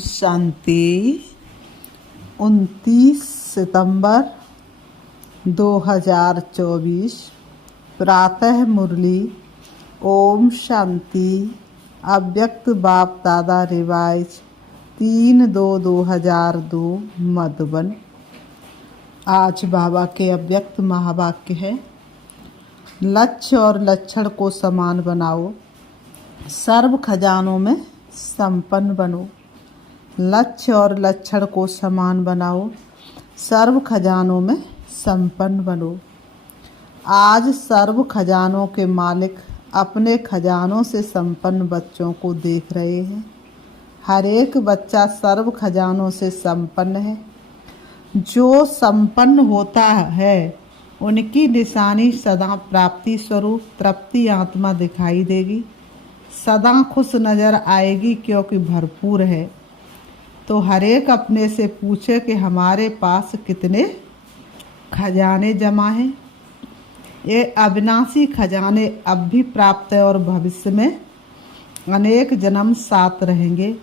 शांति। 29 सितंबर 2024 प्रातः मुरली। ओम शांति। अव्यक्त बाप दादा रिवाइज 3/2/2002 मधुबन। आज बाबा के अव्यक्त महावाक्य है, लक्ष्य और लक्षण को समान बनाओ, सर्व खजानों में संपन्न बनो। लक्ष्य और लक्षण को समान बनाओ, सर्व खजानों में संपन्न बनो। आज सर्व खजानों के मालिक अपने खजानों से संपन्न बच्चों को देख रहे हैं। हर एक बच्चा सर्व खजानों से संपन्न है। जो संपन्न होता है उनकी निशानी सदा प्राप्ति स्वरूप तृप्ति आत्मा दिखाई देगी, सदा खुश नजर आएगी क्योंकि भरपूर है। तो हर एक अपने से पूछे कि हमारे पास कितने खजाने जमा हैं। ये अविनाशी खजाने अब भी प्राप्त है और भविष्य में अनेक जन्म साथ रहेंगे।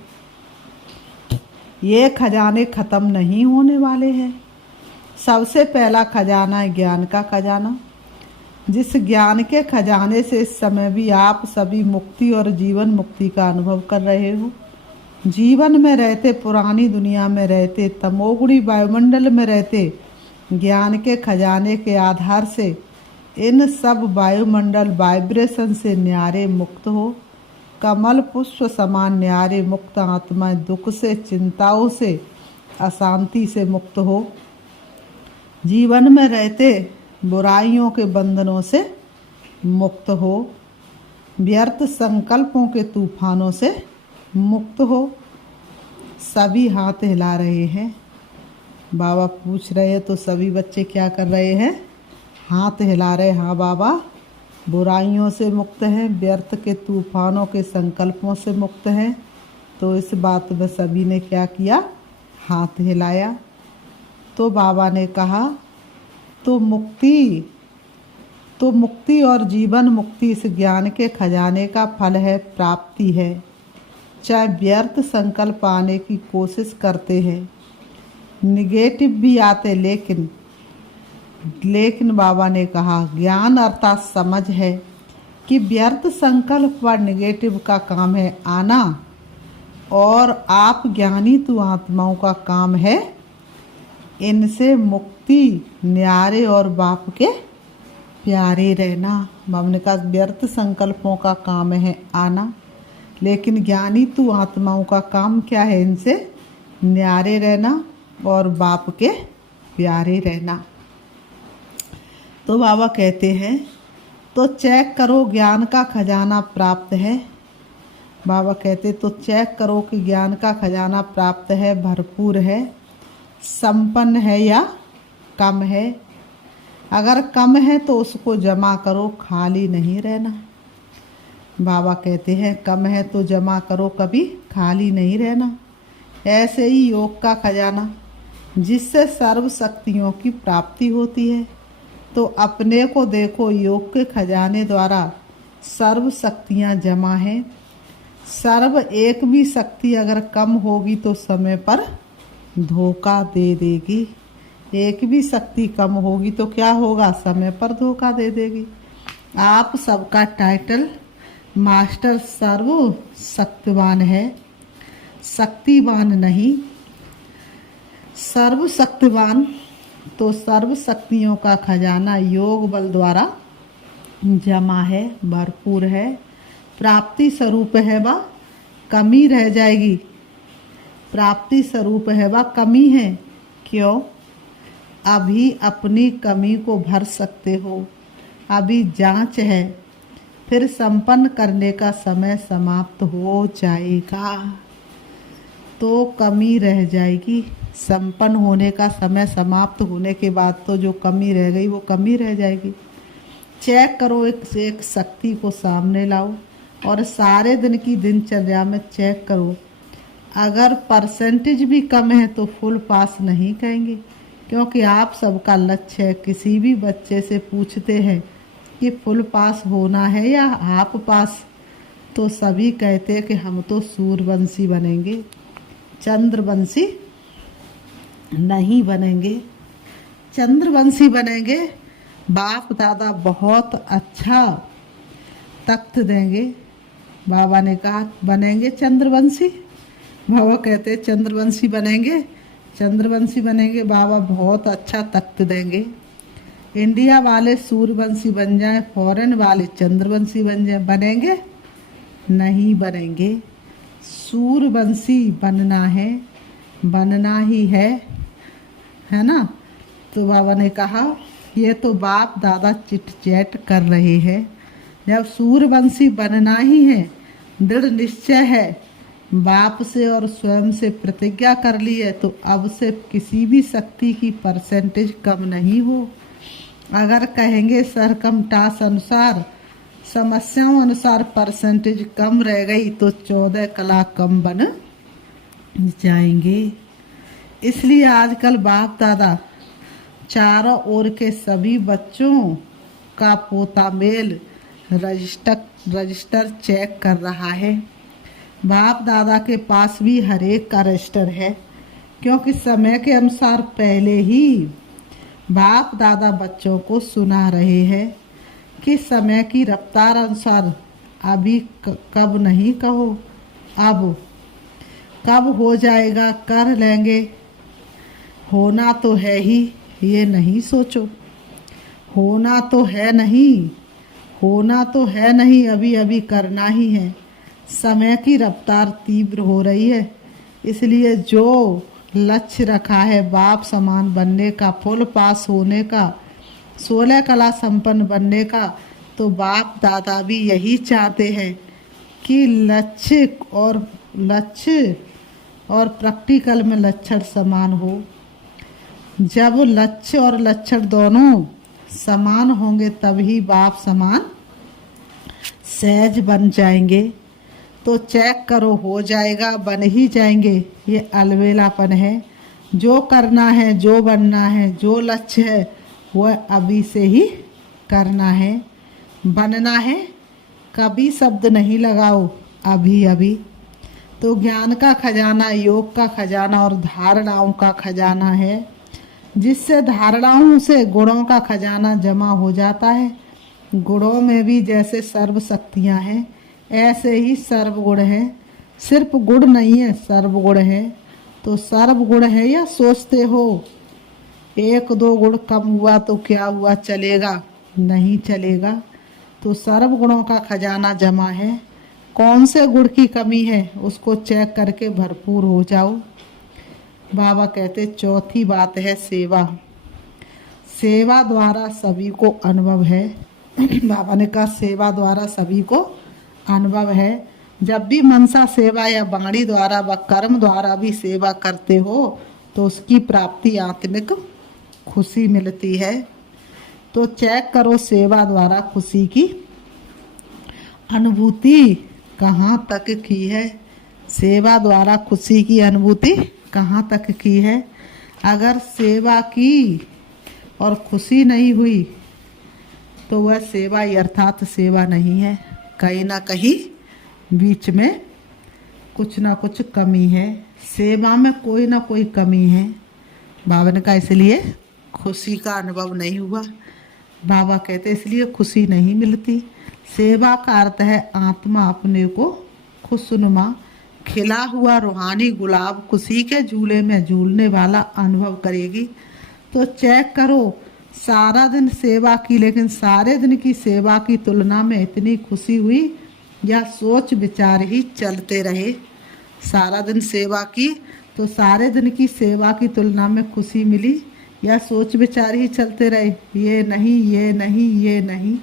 ये खजाने खत्म नहीं होने वाले हैं। सबसे पहला खजाना है ज्ञान का खजाना। जिस ज्ञान के खजाने से इस समय भी आप सभी मुक्ति और जीवन मुक्ति का अनुभव कर रहे हो। जीवन में रहते, पुरानी दुनिया में रहते, तमोगुणी वायुमंडल में रहते, ज्ञान के खजाने के आधार से इन सब वायुमंडल वाइब्रेशन से न्यारे मुक्त हो। कमल पुष्प समान न्यारे मुक्त आत्मा दुख से, चिंताओं से, अशांति से मुक्त हो। जीवन में रहते बुराइयों के बंधनों से मुक्त हो, व्यर्थ संकल्पों के तूफानों से मुक्त हो। सभी हाथ हिला रहे हैं। बाबा पूछ रहे हैं तो सभी बच्चे क्या कर रहे हैं? हाथ हिला रहे। हाँ बाबा, बुराइयों से मुक्त हैं, व्यर्थ के तूफानों के संकल्पों से मुक्त हैं। तो इस बात में सभी ने क्या किया? हाथ हिलाया। तो बाबा ने कहा तो मुक्ति और जीवन मुक्ति इस ज्ञान के खजाने का फल है, प्राप्ति है। चाहे व्यर्थ संकल्प आने की कोशिश करते हैं, निगेटिव भी आते, लेकिन बाबा ने कहा ज्ञान अर्थात समझ है कि व्यर्थ संकल्प व निगेटिव का काम है आना, और आप ज्ञानी तो आत्माओं का काम है इनसे मुक्ति, न्यारे और बाप के प्यारे रहना। हमने कहा व्यर्थ संकल्पों का काम है आना, लेकिन ज्ञानी तो आत्माओं का काम क्या है? इनसे न्यारे रहना और बाप के प्यारे रहना। तो बाबा कहते हैं तो चेक करो ज्ञान का खजाना प्राप्त है। बाबा कहते तो चेक करो कि ज्ञान का खजाना प्राप्त है, भरपूर है, संपन्न है या कम है। अगर कम है तो उसको जमा करो, खाली नहीं रहना। बाबा कहते हैं कम है तो जमा करो, कभी खाली नहीं रहना। ऐसे ही योग का खजाना जिससे सर्व शक्तियों की प्राप्ति होती है। तो अपने को देखो, योग के खजाने द्वारा सर्व शक्तियाँ जमा हैं। सर्व एक भी शक्ति अगर कम होगी तो समय पर धोखा दे देगी। एक भी शक्ति कम होगी तो क्या होगा? समय पर धोखा दे देगी। आप सबका टाइटल मास्टर सर्व शक्तिवान है, शक्तिवान नहीं, सर्व शक्तिवान। तो सर्व शक्तियों का खजाना योग बल द्वारा जमा है, भरपूर है, प्राप्ति स्वरूप है व कमी रह जाएगी। प्राप्ति स्वरूप है व कमी है। क्यों? अभी अपनी कमी को भर सकते हो, अभी जांच है, फिर संपन्न करने का समय समाप्त हो जाएगा तो कमी रह जाएगी। संपन्न होने का समय समाप्त होने के बाद तो जो कमी रह गई वो कमी रह जाएगी। चेक करो, एक से एक शक्ति को सामने लाओ और सारे दिन की दिनचर्या में चेक करो। अगर परसेंटेज भी कम है तो फुल पास नहीं कहेंगे, क्योंकि आप सबका लक्ष्य है। किसी भी बच्चे से पूछते हैं कि फुल पास होना है या हाफ पास, तो सभी कहते हैं कि हम तो सूर्यवंशी बनेंगे। चंद्रवंशी नहीं बनेंगे। चंद्रवंशी बनेंगे, बाप दादा बहुत अच्छा तख्त देंगे। बाबा ने कहा बनेंगे चंद्रवंशी। बाबा कहते चंद्रवंशी बनेंगे, चंद्रवंशी बनेंगे, बाबा बहुत अच्छा तख्त देंगे। इंडिया वाले सूर्यवंशी बन जाएं, फॉरेन वाले चंद्रवंशी बन जाएं, बनेंगे नहीं बनेंगे। सूर्यवंशी बनना है, बनना ही है ना। तो बाबा ने कहा ये तो बाप दादा चिट चैट कर रहे हैं। जब सूर्यवंशी बनना ही है, दृढ़ निश्चय है, बाप से और स्वयं से प्रतिज्ञा कर ली है, तो अब से किसी भी शक्ति की परसेंटेज कम नहीं हो। अगर कहेंगे सरकमटास अनुसार, समस्याओं अनुसार परसेंटेज कम रह गई तो 14 कला कम बन जाएंगे। इसलिए आजकल बाप दादा चारों ओर के सभी बच्चों का पोता मेल रजिस्टर चेक कर रहा है। बाप दादा के पास भी हर एक का रजिस्टर है, क्योंकि समय के अनुसार पहले ही बाप दादा बच्चों को सुना रहे हैं कि समय की रफ्तार अनुसार अभी कब नहीं कहो, अब कब हो जाएगा कर लेंगे, होना तो है ही ये नहीं सोचो, होना तो है नहीं, होना तो है नहीं, अभी अभी करना ही है। समय की रफ्तार तीव्र हो रही है, इसलिए जो लक्ष्य रखा है बाप समान बनने का, फुल पास होने का, 16 कला संपन्न बनने का, तो बाप दादा भी यही चाहते हैं कि लक्ष्य और प्रैक्टिकल में लक्षण समान हो। जब लक्ष्य और लक्षण दोनों समान होंगे तभी बाप समान सहज बन जाएंगे। तो चेक करो, हो जाएगा, बन ही जाएंगे। ये अलबेलापन है। जो करना है, जो बनना है, जो लक्ष्य है वह अभी से ही करना है। बनना है कभी शब्द नहीं लगाओ, अभी अभी। तो ज्ञान का खजाना, योग का खजाना और धारणाओं का खजाना है, जिससे धारणाओं से गुणों का खजाना जमा हो जाता है। गुणों में भी जैसे सर्व शक्तियाँ हैं, ऐसे ही सर्वगुण है। सिर्फ गुण नहीं है, सर्वगुण है। तो सर्वगुण है या सोचते हो 1-2 गुण कम हुआ तो क्या हुआ, चलेगा? नहीं चलेगा। तो सर्वगुणों का खजाना जमा है। कौन से गुण की कमी है उसको चेक करके भरपूर हो जाओ। बाबा कहते चौथी बात है सेवा। सेवा द्वारा सभी को अनुभव है। बाबा ने कहा सेवा द्वारा सभी को अनुभव है। जब भी मनसा सेवा या वाणी द्वारा व कर्म द्वारा भी सेवा करते हो तो उसकी प्राप्ति आत्मिक खुशी मिलती है। तो चेक करो सेवा द्वारा खुशी की अनुभूति कहाँ तक की है। सेवा द्वारा खुशी की अनुभूति कहाँ तक की है। अगर सेवा की और खुशी नहीं हुई तो वह सेवा अर्थात सेवा नहीं है। कहीं ना कहीं बीच में कुछ ना कुछ कमी है, सेवा में कोई ना कोई कमी है। बाबा ने कहा इसलिए खुशी का अनुभव नहीं हुआ। बाबा कहते इसलिए खुशी नहीं मिलती। सेवा का अर्थ है आत्मा अपने को खुशनुमा खिला हुआ रूहानी गुलाब खुशी के झूले में झूलने वाला अनुभव करेगी। तो चेक करो, सारा दिन सेवा की लेकिन सारे दिन की सेवा की तुलना में इतनी खुशी हुई या सोच विचार ही चलते रहे। सारा दिन सेवा की तो सारे दिन की सेवा की तुलना में खुशी मिली या सोच विचार ही चलते रहे, ये नहीं, ये नहीं, ये नहीं।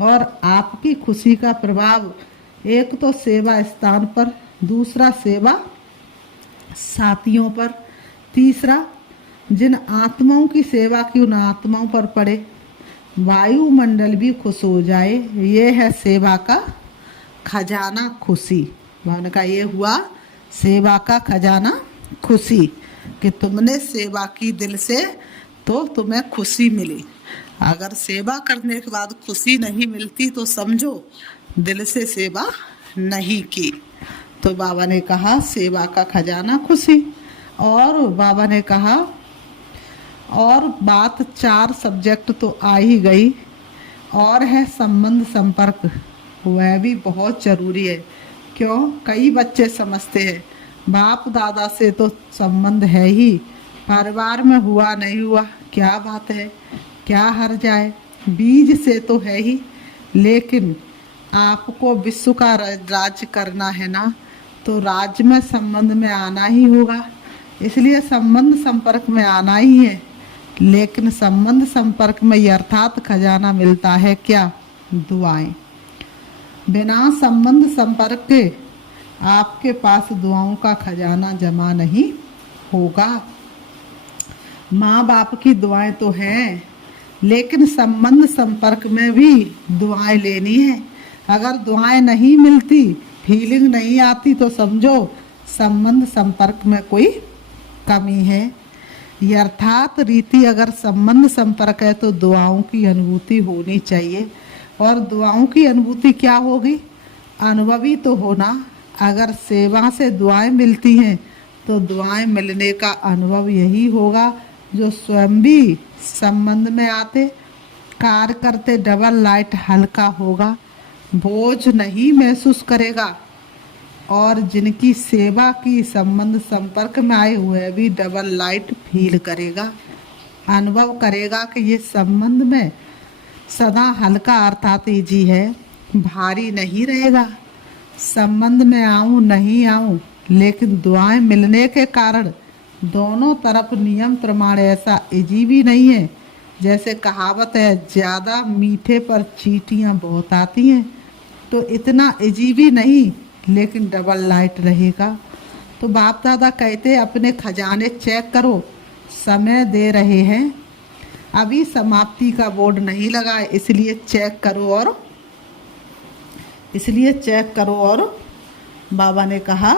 और आपकी खुशी का प्रभाव एक तो सेवा स्थान पर, दूसरा सेवा साथियों पर, तीसरा जिन आत्माओं की सेवा की उन आत्माओं पर पड़े। वायुमंडल भी खुश हो जाए, ये है सेवा का खजाना खुशी। उन्होंने कहा ये हुआ सेवा का खजाना खुशी कि तुमने सेवा की दिल से तो तुम्हें खुशी मिली। अगर सेवा करने के बाद खुशी नहीं मिलती तो समझो दिल से सेवा नहीं की। तो बाबा ने कहा सेवा का खजाना खुशी। और बाबा ने कहा और बात 4 सब्जेक्ट तो आ ही गई, और है संबंध संपर्क, वह भी बहुत ज़रूरी है। क्यों? कई बच्चे समझते हैं बाप दादा से तो संबंध है ही, परिवार में हुआ नहीं हुआ क्या बात है, क्या हर जाए, बीज से तो है ही। लेकिन आपको विश्व का राज्य करना है ना, तो राज्य में संबंध में आना ही होगा, इसलिए संबंध संपर्क में आना ही है। लेकिन संबंध संपर्क में यथार्थ खजाना मिलता है क्या? दुआएं। बिना संबंध संपर्क के आपके पास दुआओं का खजाना जमा नहीं होगा। माँ बाप की दुआएं तो हैं, लेकिन संबंध संपर्क में भी दुआएं लेनी है। अगर दुआएं नहीं मिलती, फीलिंग नहीं आती, तो समझो संबंध संपर्क में कोई कमी है। यथार्थ रीति अगर संबंध संपर्क है तो दुआओं की अनुभूति होनी चाहिए। और दुआओं की अनुभूति क्या होगी? अनुभवी तो होना। अगर सेवा से दुआएं मिलती हैं तो दुआएं मिलने का अनुभव यही होगा जो स्वयं भी संबंध में आते कार्य करते डबल लाइट हल्का होगा, बोझ नहीं महसूस करेगा। और जिनकी सेवा की संबंध संपर्क में आए हुए भी डबल लाइट फील करेगा, अनुभव करेगा कि ये संबंध में सदा हल्का अर्थात ईजी है, भारी नहीं रहेगा। संबंध में आऊं नहीं आऊं, लेकिन दुआएं मिलने के कारण दोनों तरफ नियम प्रमाण ऐसा ईजी भी नहीं है। जैसे कहावत है, ज़्यादा मीठे पर चींटियां बहुत आती हैं, तो इतना ईजी भी नहीं, लेकिन डबल लाइट रहेगा। तो बाप दादा कहते हैं अपने खजाने चेक करो, समय दे रहे हैं, अभी समाप्ति का बोर्ड नहीं लगा है, इसलिए चेक करो। और बाबा ने कहा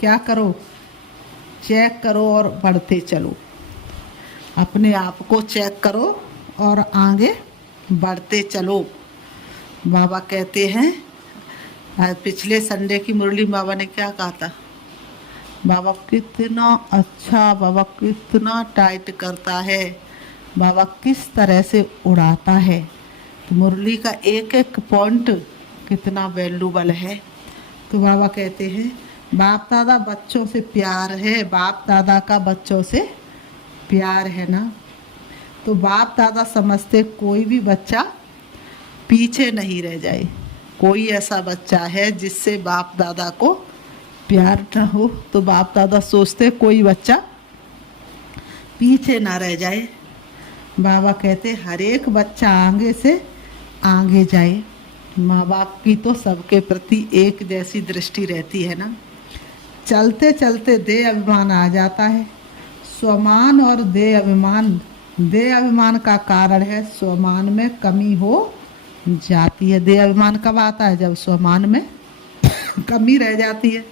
क्या करो? चेक करो और बढ़ते चलो। अपने आप को चेक करो और आगे बढ़ते चलो। बाबा कहते हैं, पिछले संडे की मुरली बाबा ने क्या कहा था? बाबा कितना अच्छा, बाबा कितना टाइट करता है, बाबा किस तरह से उड़ाता है। तो मुरली का एक एक पॉइंट कितना वैल्यूबल है। तो बाबा कहते हैं बाप दादा बच्चों से प्यार है, बाप दादा का बच्चों से प्यार है ना। तो बाप दादा समझते कोई भी बच्चा पीछे नहीं रह जाए। कोई ऐसा बच्चा है जिससे बाप दादा को प्यार न हो, तो बाप दादा सोचते कोई बच्चा पीछे ना रह जाए। बाबा कहते हर एक बच्चा आगे से आगे जाए। माँ बाप की तो सबके प्रति एक जैसी दृष्टि रहती है ना। चलते चलते देह अभिमान आ जाता है। स्वमान और देह अभिमान का कारण है स्वमान में कमी हो जाती है। देह अभिमान कब आता है? जब स्वमान में कमी रह जाती है।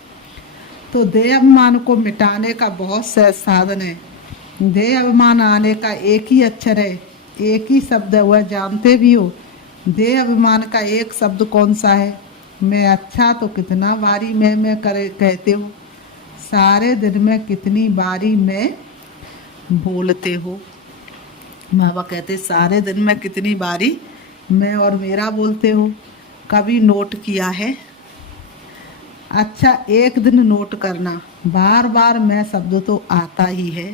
तो देह अभिमान को मिटाने का बहुत सहज साधन है। देह अभिमान आने का एक ही अक्षर है, एक ही शब्द है, वह जानते भी हो। देह अभिमान का एक शब्द कौन सा है? मैं अच्छा तो कितना बारी मैं कहते हो, सारे दिन में कितनी बारी मैं बोलते हो। बाबा कहते सारे दिन में कितनी बारी मैं और मेरा बोलते हो, कभी नोट किया है? अच्छा, एक दिन नोट करना, बार बार मैं शब्द तो आता ही है।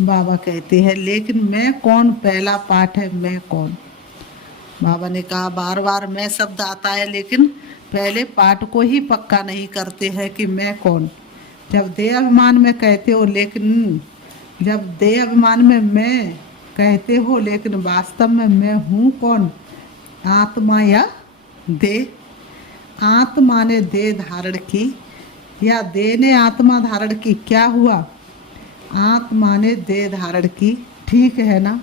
बाबा कहते हैं लेकिन मैं कौन पहला पाठ है, मैं कौन। बाबा ने कहा बार बार मैं शब्द आता है, लेकिन पहले पाठ को ही पक्का नहीं करते हैं कि मैं कौन। जब देह अभिमान में कहते हो, लेकिन जब देह अभिमान में मैं कहते हो, लेकिन वास्तव में मैं हूँ कौन? आत्मा या देह। आत्मा ने देह धारण की या देह ने आत्मा धारण की, क्या हुआ? आत्मा ने देह धारण की, ठीक है ना।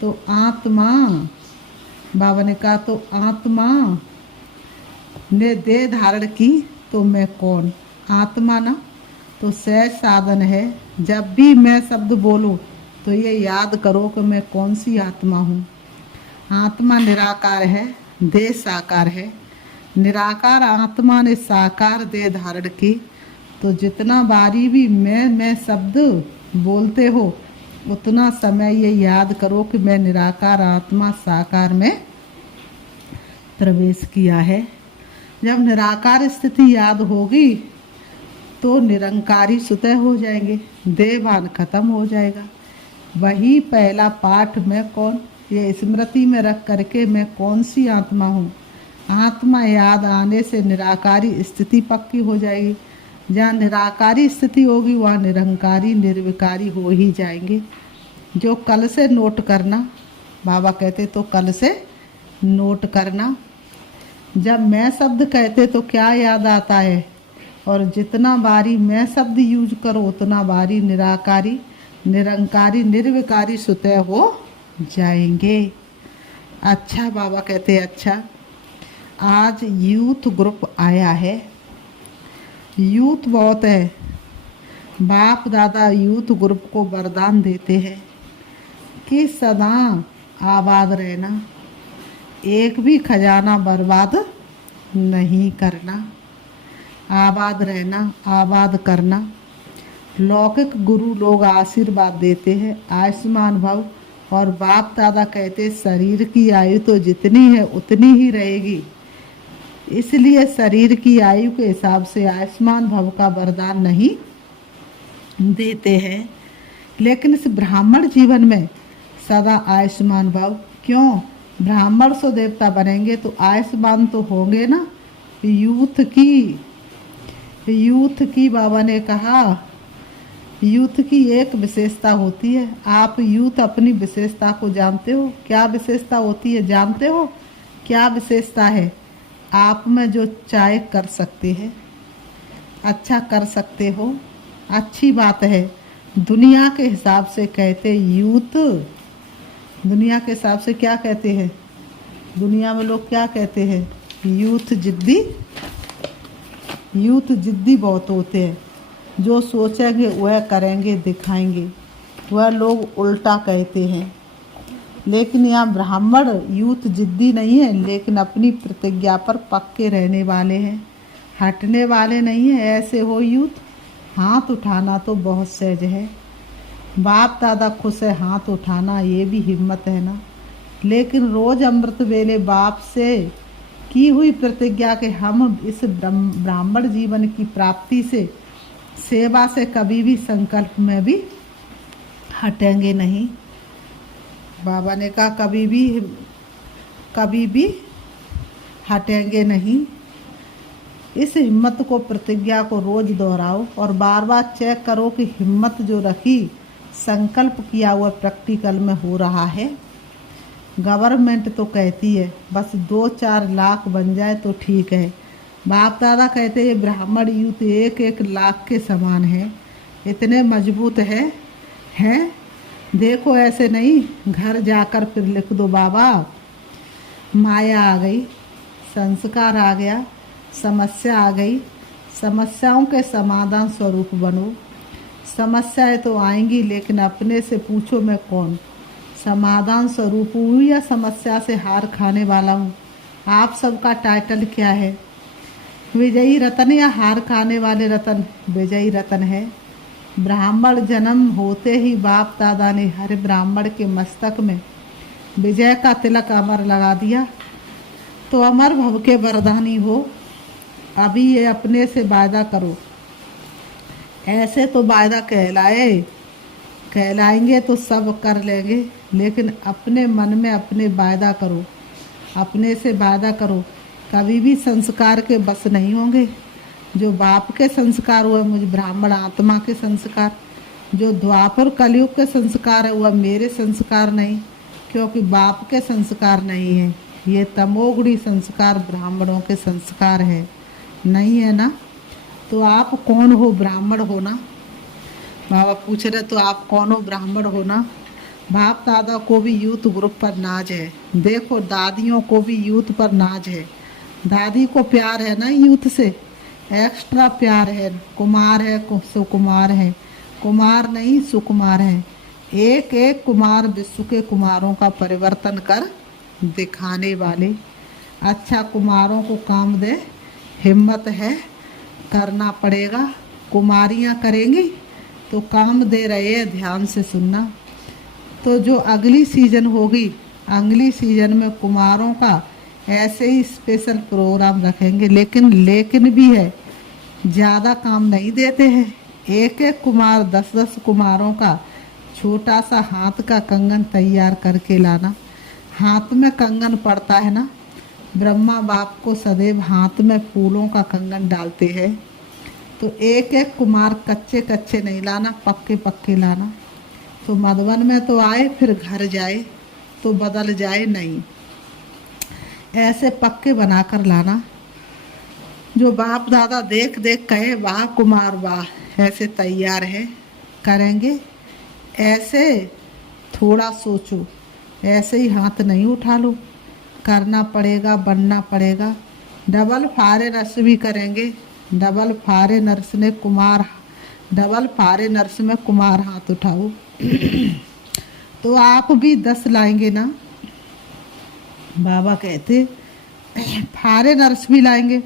तो आत्मा, बाबा ने कहा तो आत्मा ने देह धारण की, तो मैं कौन? आत्मा ना। तो सहज साधन है, जब भी मैं शब्द बोलूं तो ये याद करो कि मैं कौन सी आत्मा हूँ। आत्मा निराकार है, देह साकार है। निराकार आत्मा ने साकार देह धारण की। तो जितना बारी भी मैं शब्द बोलते हो उतना समय ये याद करो कि मैं निराकार आत्मा साकार में प्रवेश किया है। जब निराकार स्थिति याद होगी तो निरंकारी स्वतः हो जाएंगे, देहभान खत्म हो जाएगा। वही पहला पाठ मैं कौन, ये स्मृति में रख करके मैं कौन सी आत्मा हूँ, आत्मा याद आने से निराकारी स्थिति पक्की हो जाएगी। जहाँ निराकारी स्थिति होगी वहाँ निरंकारी निर्विकारी हो ही जाएंगे। जो कल से नोट करना, बाबा कहते तो कल से नोट करना। जब मैं शब्द कहते तो क्या याद आता है, और जितना बारी मैं शब्द यूज करो उतना बारी निराकारी निरंकारी निर्विकारी स्वतः हो जाएंगे। अच्छा, बाबा कहते अच्छा, आज यूथ ग्रुप आया है। यूथ बहुत है। बाप दादा यूथ ग्रुप को वरदान देते हैं कि सदा आबाद रहना, एक भी खजाना बर्बाद नहीं करना, आबाद रहना, आबाद करना। लौकिक गुरु लोग आशीर्वाद देते हैं आयुष्मान भव, और बाप दादा कहते शरीर की आयु तो जितनी है उतनी ही रहेगी, इसलिए शरीर की आयु के हिसाब से आयुष्मान भव का वरदान नहीं देते हैं। लेकिन इस ब्राह्मण जीवन में सदा आयुष्मान भव। क्यों? ब्राह्मण सो देवता बनेंगे तो आयुष्मान तो होंगे ना। यूथ की बाबा ने कहा, यूथ की एक विशेषता होती है। आप यूथ अपनी विशेषता को जानते हो? क्या विशेषता होती है जानते हो? क्या विशेषता है? आप में जो चाहे कर सकते हैं, अच्छा कर सकते हो, अच्छी बात है। दुनिया के हिसाब से कहते यूथ, दुनिया के हिसाब से क्या कहते हैं? दुनिया में लोग क्या कहते हैं? यूथ जिद्दी बहुत होते हैं। जो सोचेंगे वह करेंगे, दिखाएंगे, वह लोग उल्टा कहते हैं। लेकिन यहाँ ब्राह्मण यूथ जिद्दी नहीं है, लेकिन अपनी प्रतिज्ञा पर पक्के रहने वाले हैं, हटने वाले नहीं है। ऐसे हो यूथ, हाथ उठाना तो बहुत सहज है। बाप दादा खुश है हाथ उठाना, ये भी हिम्मत है ना। लेकिन रोज अमृत वेले बाप से की हुई प्रतिज्ञा के हम इस ब्राह्मण जीवन की प्राप्ति से, सेवा से कभी भी संकल्प में भी हटेंगे नहीं। बाबा ने कहा कभी भी हटेंगे नहीं। इस हिम्मत को, प्रतिज्ञा को रोज दोहराओ और बार बार चेक करो कि हिम्मत जो रखी, संकल्प किया हुआ प्रैक्टिकल में हो रहा है। गवर्नमेंट तो कहती है बस 2-4 लाख बन जाए तो ठीक है। बाप दादा कहते ये ब्राह्मण यूथ 1-1 लाख के समान है, इतने मजबूत है। देखो ऐसे नहीं, घर जाकर फिर लिख दो बाबा माया आ गई, संस्कार आ गया, समस्या आ गई। समस्याओं के समाधान स्वरूप बनो। समस्याएं तो आएंगी, लेकिन अपने से पूछो मैं कौन, समाधान स्वरूप हूँ या समस्या से हार खाने वाला हूँ? आप सबका टाइटल क्या है? विजयी रतन या हार खाने वाले रतन? विजयी रतन है। ब्राह्मण जन्म होते ही बाप दादा ने हर ब्राह्मण के मस्तक में विजय का तिलक अमर लगा दिया। तो अमर भव के वरदानी हो। अभी ये अपने से वायदा करो। ऐसे तो वायदा कहलाएंगे तो सब कर लेंगे, लेकिन अपने मन में अपने वायदा करो, अपने से वायदा करो। कभी भी संस्कार के बस नहीं होंगे। जो बाप के संस्कार हुए, मुझ ब्राह्मण आत्मा के संस्कार, जो द्वापर कलयुग के संस्कार है वह मेरे संस्कार नहीं, क्योंकि बाप के संस्कार नहीं है। ये तमोगुणी संस्कार ब्राह्मणों के संस्कार है, नहीं है ना। तो आप कौन हो? ब्राह्मण हो ना। बाबा पूछ रहे तो आप कौन हो? ब्राह्मण हो ना। बाप दादा को भी यूथ ग्रुप पर नाज है। देखो दादियों को भी यूथ पर नाज है। दादी को प्यार है ना यूथ से, एक्स्ट्रा प्यार है। कुमार है, सुकुमार है, कुमार नहीं सुकुमार है। एक एक कुमार विश्व के कुमारों का परिवर्तन कर दिखाने वाले। अच्छा कुमारों को काम दे, हिम्मत है, करना पड़ेगा। कुमारियाँ करेंगी तो काम दे रहे हैं, ध्यान से सुनना। तो जो अगली सीजन होगी, अगली सीजन में कुमारों का ऐसे ही स्पेशल प्रोग्राम रखेंगे। लेकिन भी है, ज़्यादा काम नहीं देते हैं। एक एक कुमार 10-10 कुमारों का छोटा सा हाथ का कंगन तैयार करके लाना। हाथ में कंगन पड़ता है ना, ब्रह्मा बाप को सदैव हाथ में फूलों का कंगन डालते हैं। तो एक एक कुमार कच्चे कच्चे नहीं लाना, पक्के पक्के लाना। तो मधुबन में तो आए, फिर घर जाए तो बदल जाए नहीं, ऐसे पक्के बनाकर लाना। जो बाप दादा देख देख कहे वाह कुमार वाह, ऐसे तैयार है, करेंगे। ऐसे थोड़ा सोचो, ऐसे ही हाथ नहीं उठा लो, करना पड़ेगा, बनना पड़ेगा। डबल फारे नर्स भी करेंगे। डबल फारे नर्स में कुमार हाथ उठाओ। तो आप भी 10 लाएंगे ना, बाबा कहते फारे नर्स भी लाएंगे,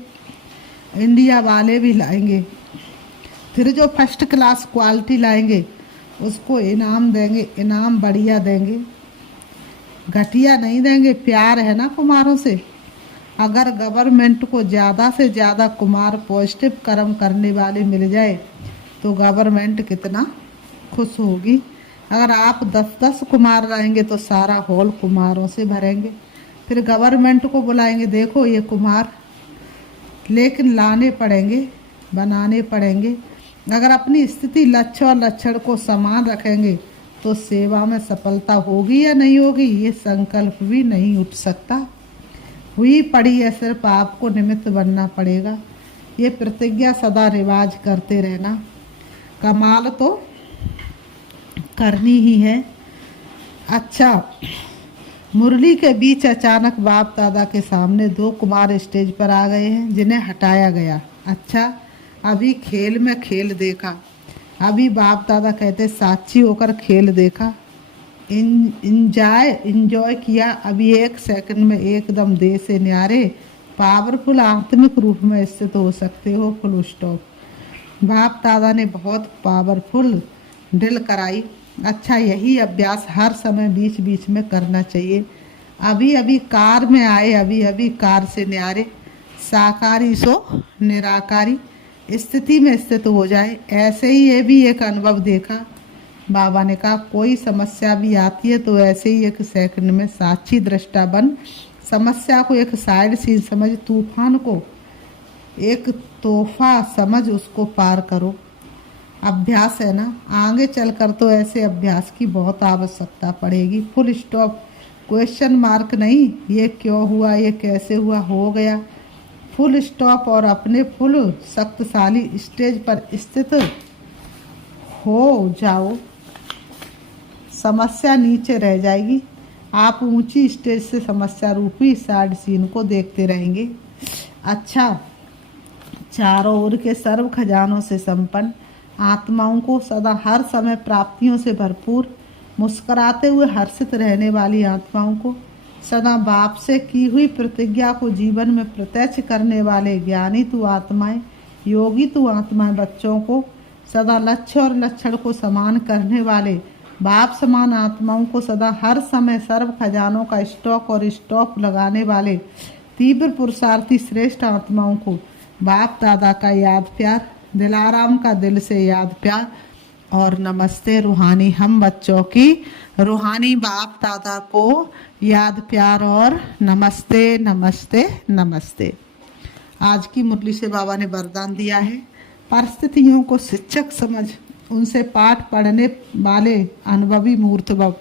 इंडिया वाले भी लाएंगे। फिर जो फर्स्ट क्लास क्वालिटी लाएंगे उसको इनाम देंगे, इनाम बढ़िया देंगे, घटिया नहीं देंगे। प्यार है ना कुमारों से। अगर गवर्नमेंट को ज़्यादा से ज़्यादा कुमार पॉजिटिव कर्म करने वाले मिल जाए तो गवर्नमेंट कितना खुश होगी। अगर आप 10-10 कुमार लाएंगे तो सारा हॉल कुमारों से भरेंगे। फिर गवर्नमेंट को बुलाएंगे, देखो ये कुमार, लेकिन लाने पड़ेंगे, बनाने पड़ेंगे। अगर अपनी स्थिति लक्ष्य और लक्षण को समान रखेंगे तो सेवा में सफलता होगी या नहीं होगी, ये संकल्प भी नहीं उठ सकता। हुई पड़ी है, सिर्फ आपको निमित्त बनना पड़ेगा। ये प्रतिज्ञा सदा रिवाज करते रहना। कमाल तो करनी ही है। अच्छा, मुरली के बीच अचानक बाप दादा के सामने 2 कुमार स्टेज पर आ गए हैं, जिन्हें हटाया गया। अच्छा, अभी खेल में खेल देखा। अभी बाप दादा कहते साक्षी होकर खेल देखा, इंजॉय किया। अभी 1 सेकंड में एकदम देह से न्यारे पावरफुल आत्मिक रूप में स्थित हो सकते हो। Full stop. बाप दादा ने बहुत पावरफुल ड्रिल कराई। अच्छा, यही अभ्यास हर समय बीच बीच में करना चाहिए। अभी अभी कार में आए, अभी अभी कार से न्यारे साकारी सो निराकारी स्थिति में स्थित हो जाए। ऐसे ही ये भी एक अनुभव देखा। बाबा ने कहा कोई समस्या भी आती है तो ऐसे ही 1 सेकंड में साक्षी दृष्टा बन समस्या को एक साइड सीन समझ, तूफान को एक तोहफा समझ, उसको पार करो। अभ्यास है ना, आगे चलकर तो ऐसे अभ्यास की बहुत आवश्यकता पड़ेगी। फुल स्टॉप, क्वेश्चन मार्क नहीं, ये क्यों हुआ, ये कैसे हुआ, हो गया। Full stop. और अपने फुल शक्तिशाली स्टेज पर स्थित हो जाओ, समस्या नीचे रह जाएगी। आप ऊंची स्टेज से समस्या रूपी साइड सीन को देखते रहेंगे। अच्छा, चारों ओर के सर्व खजानों से संपन्न आत्माओं को सदा हर समय प्राप्तियों से भरपूर मुस्कुराते हुए हर्षित रहने वाली आत्माओं को सदा बाप से की हुई प्रतिज्ञा को जीवन में प्रत्यक्ष करने वाले ज्ञानी तु आत्माएं, योगी तु आत्माएं, बच्चों को सदा लक्ष्य और लक्षण को समान करने वाले बाप समान आत्माओं को सदा हर समय सर्व खजानों का स्टॉक और स्टॉक लगाने वाले तीव्र पुरुषार्थी श्रेष्ठ आत्माओं को बाप दादा का याद प्यार, दिलाराम का दिल से याद प्यार और नमस्ते रूहानी हम बच्चों की रूहानी बाप दादा को याद प्यार और नमस्ते नमस्ते नमस्ते। आज की मुरली से बाबा ने वरदान दिया है, परिस्थितियों को शिक्षक समझ उनसे पाठ पढ़ने वाले अनुभवी मूर्त भव।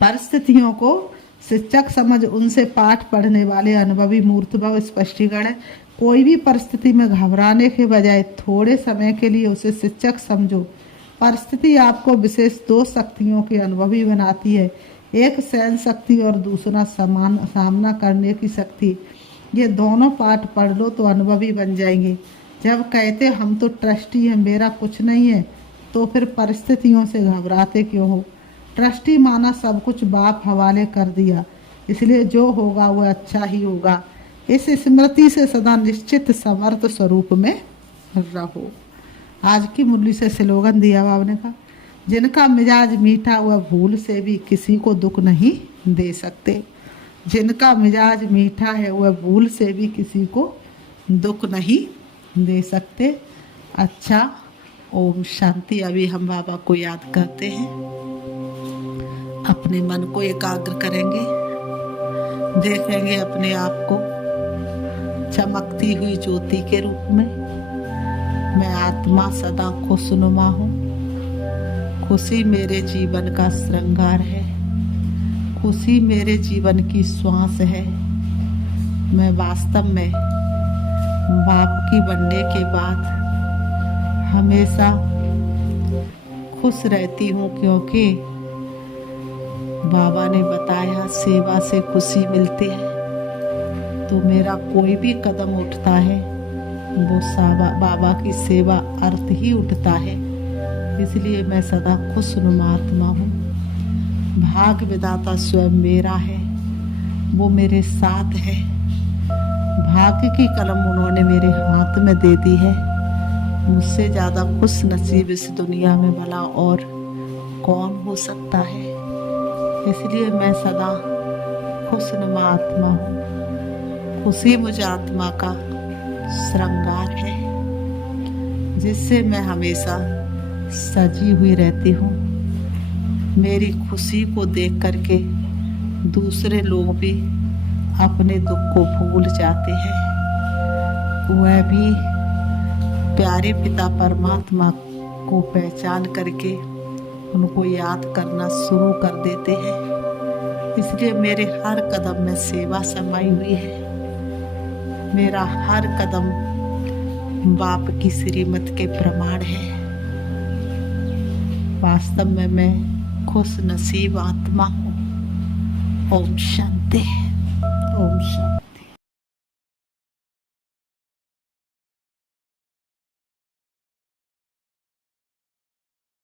परिस्थितियों को शिक्षक समझ उनसे पाठ पढ़ने वाले अनुभवी मूर्त भव। स्पष्टीकरण है, कोई भी परिस्थिति में घबराने के बजाय थोड़े समय के लिए उसे शिक्षक समझो। परिस्थिति आपको विशेष 2 शक्तियों के अनुभवी बनाती है, एक सहन शक्ति और दूसरा सामना करने की शक्ति। ये दोनों पाठ पढ़ लो तो अनुभवी बन जाएंगे। जब कहते हम तो ट्रस्टी हैं, मेरा कुछ नहीं है, तो फिर परिस्थितियों से घबराते क्यों हो। ट्रस्टी माना सब कुछ बाप हवाले कर दिया, इसलिए जो होगा वह अच्छा ही होगा। इस स्मृति से सदा निश्चित समर्थ स्वरूप में रहो। आज की मुरली से स्लोगन दिया बाबा ने कहा, जिनका मिजाज मीठा वह भूल से भी किसी को दुख नहीं दे सकते। जिनका मिजाज मीठा है वह भूल से भी किसी को दुख नहीं दे सकते। अच्छा, ओम शांति। अभी हम बाबा को याद करते हैं, अपने मन को एकाग्र करेंगे, देखेंगे अपने आप को चमकती हुई ज्योति के रूप में। मैं आत्मा सदा खुशनुमा हूँ, खुशी मेरे जीवन का श्रृंगार है, खुशी मेरे जीवन की श्वास है। मैं वास्तव में बाप की बनने के बाद हमेशा खुश रहती हूँ, क्योंकि बाबा ने बताया सेवा से खुशी मिलती है। तो मेरा कोई भी कदम उठता है वो बाबा की सेवा अर्थ ही उठता है। इसलिए मैं सदा खुशनुमा आत्मा हूँ। भाग्य विधाता स्वयं मेरा है, वो मेरे साथ है। भाग्य की कलम उन्होंने मेरे हाथ में दे दी है। मुझसे ज़्यादा खुश नसीब इस दुनिया में भला और कौन हो सकता है। इसलिए मैं सदा खुशनुमा आत्मा हूँ। खुशी मुझे आत्मा का श्रृंगार है, जिससे मैं हमेशा सजी हुई रहती हूँ। मेरी खुशी को देख करके दूसरे लोग भी अपने दुख को भूल जाते हैं। वह भी प्यारे पिता परमात्मा को पहचान करके उनको याद करना शुरू कर देते हैं। इसलिए मेरे हर कदम में सेवा समाई हुई है। मेरा हर कदम बाप की श्रीमत के प्रमाण है। वास्तव में मैं खुश नसीब आत्मा हूँ। ओम शांति। ओम शांति।